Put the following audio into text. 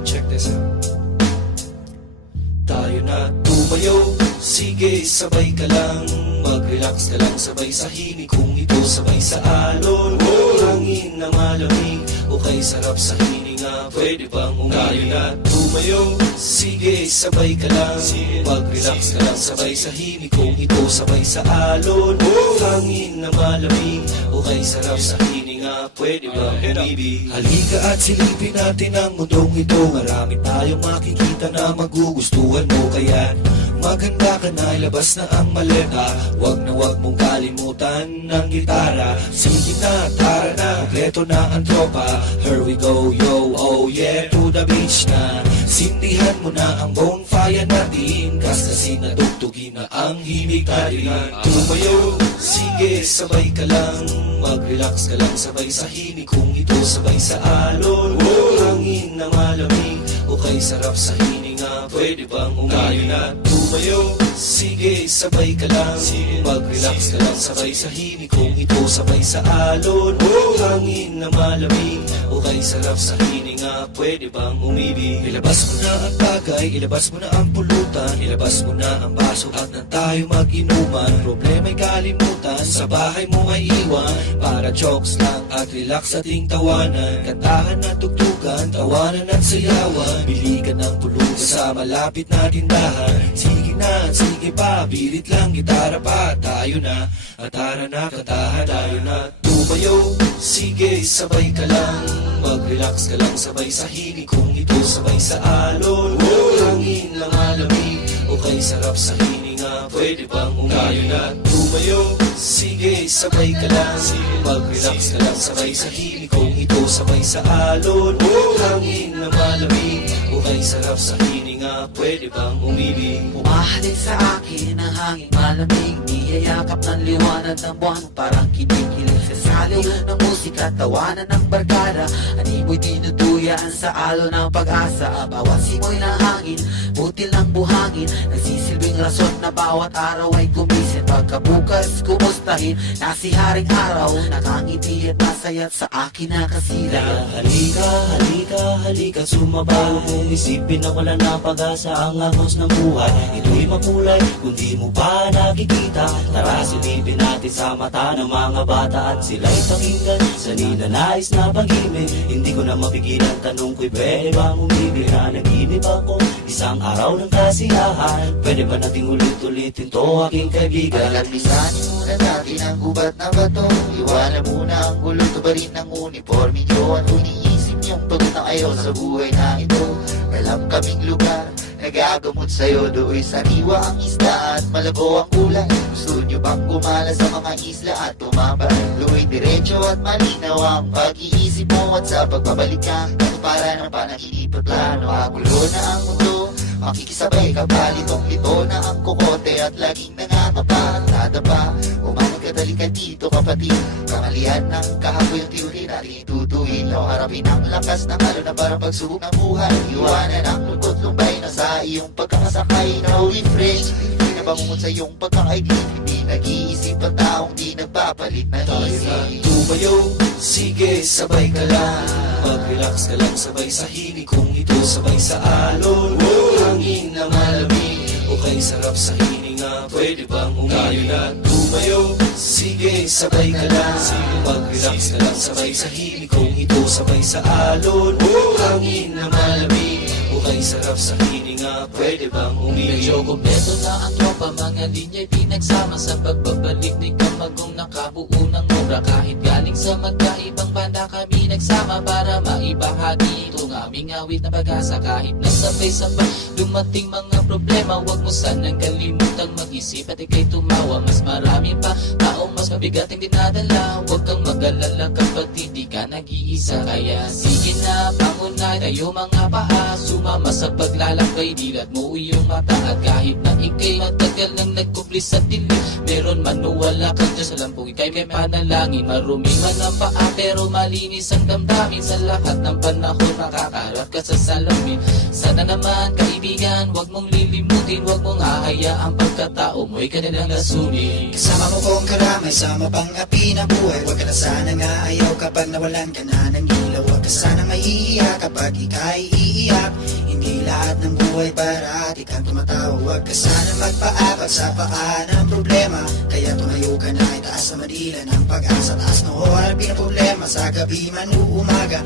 Check this out. Tayo na tumayo, sige sabay ka lang. Mag-relax ka lang sabay sa himig. Kung ito sabay sa alon, hangin na malamig o kay sarap sa hininga, pwede bang umili? Tayo na tumayo, sige sabay ka lang. Mag-relax ka lang sabay sa himig. Kung ito sabay sa alon, hangin na malamig o kay sarap sa hininga, pwede bang umibig? Halika at silipin natin ang mundong ito. Marami tayong makikita na magugustuhan mo. Kaya maganda ka na, ilabas na ang maleta. Wag mong kalimutan ng gitara. Sige na, tara na, kompleto na ang tropa. Here we go, yo, oh yeah, to the beach na. Sindihan mo na ang bonfire natin, kasi natugtugin na ang himig natin. Tumayo, sige sabay ka lang. Mag-relax ka lang sabay sa himig. Kung ito sabay sa alon, hangin na malamig o kay sarap sa hininga, pwede bang umili? Tayo na tumayo, sige sabay ka lang. Mag-relax ka lang sabay sa himig. Kung ito sabay sa alon, hangin na malamig o kay sarap sa hininga, pwede bang umibig? Ilabas mo na ang bagay, ilabas mo na ang pulutan, ilabas mo na ang baso at na tayo mag-inuman. Problema'y kalimutan, sa bahay mo ay iwan, para jokes lang at relax ating tawanan. Kantahan at tugtugan, tawanan at sayawan. Bili ka ng pulutan sa malapit na tindahan. Sige na, sige pa, birit lang, gitara pa. Tayo na, at tara na, kantahan. Tayo na tumayo, sige sabay ka lang. Mag-relax ka lang sabay sa himig. Kung ito sabay sa alon, hangin lang malamig o kay sarap sa hininga, pwede bang umili? Tayo na tumayo, sige sabay ka lang. Mag-relax ka lang sabay sa himig. Kung ito sabay sa alon, hangin na malamig o kay sarap sa hininga, pwede bang umibig? Umahalik sa akin ang hangin malamig, niyayakap ng liwanag ng buwan, parang kinikilig sa saliw ng musika, tawanan ng barkada. Animoy dinuduyaan sa alon ng pag-asa. Bawat simoy ng hangin, butil ng buhangin, nagsisilbing rason na bawat araw ay gumising. Pagkabukas kumustahin na si Haring Araw, nakangiti at masayat sa akin na kasila. Halika, halika, halika, sumabaw. Kung isipin na wala na pag-asa ang agos ng buhay, ito'y makulay kung di mo pa nakikita. Tara silipin natin sa mata ng mga bata at sila'y pakinggan sa ninanais na pag-ibig. Hindi ko na mapigilan, tanong ko'y pwede bang umibig? Na naginip ako isang araw ng kasiyahan, pwede ba nating ulit-ulitin to aking kaibigan? Paglapisanin muna natin ang gubat na bato, iwanan muna ang gulo, tubarin ng uniforme nyo. Ano iniisip niyong pagod na kayo sa buhay na ito? Alam kaming lugar, nagagamot sa'yo. Do'y sariwa ang isda at malabo ang kulay. Gusto nyo bang gumala sa mga isla at tumambay? Lu'y diretso at malinaw ang pag-iisip mo, at sa pagbabalik ka, para ng panaginip at plano. Magulo na ang mundo, makikisabay ka pa, litong-lito na ang kokote at laging nangangapa at nadapa. Umanag ka, dali ka dito kapatid, kamalian ng kahaboy ang teori natin itutuin. O harapin ang lakas ng halo na parang pagsubok ng buhay. Iwanan ang lungkot lumbay na sa iyong pagkakasakay. Now refresh, hindi na bangungot sa iyong pagkakaigit. Hindi nag-iisip ang taong di nagpapalit ng isip. Tumayo, sige sabay ka lang. Mag-relax ka lang sabay sa himig. Kung ito sabay sa alon, hangin na malamig o kay sarap sa hininga, pwede bang umili? Tayo na tumayo, sige sabay ka lang. Mag-relax ka lang sabay sa himig. Kung ito sabay sa alon, hangin na malamig o kay sarap sa hininga, pwede bang umili? Medyo kumpleto na ang tropa, mga linya'y pinagsama sa pagbabalik ni Kamagong, nakabuo ng obra. Kahit galing sa magkaibang banda kami nagsama para maibahagi itong aming awit na pag-asa. Kahit nasabay-sabay dumating mga problema, wag mo sanang kalimutang mag-isip at ika'y tumawa. Mas marami pa taong mas mabigat ang dinadala. Huwag kang mag-alala kapatid, di ka nag-iisa. Kaya sige na, bangon na tayo mga paa. Sumama sa paglalakbay, dilat mo iyong mata. At kahit na ikay matagal nang nagkubli sa dilim, meron man o wala ka dyan sa lampong, ikay may panalangin. Maruming man ang paa pero malinis ang damdamin. Sa lahat ng panahon makakaharap ka sa salamin. Sana naman kaibigan, huwag mong lilimutin, huwag mong hahayaang pagkatao mo'y kanilang lasunin. Kasama mo kong karamay sa mapang-api na buhay. Huwag ka na sana nga ayaw kapag nawalan ka na ng ilaw. Huwag ka sana maiiyak kapag ika'y iiyak. Hindi lahat ng buhay para at ikang tumatawa. Huwag ka sana magpaapat sa paa ng problema. Kaya tumayo ka na, itaas sa madila ng pag-asa. Taas na harapin ang problema sa gabi man o umaga.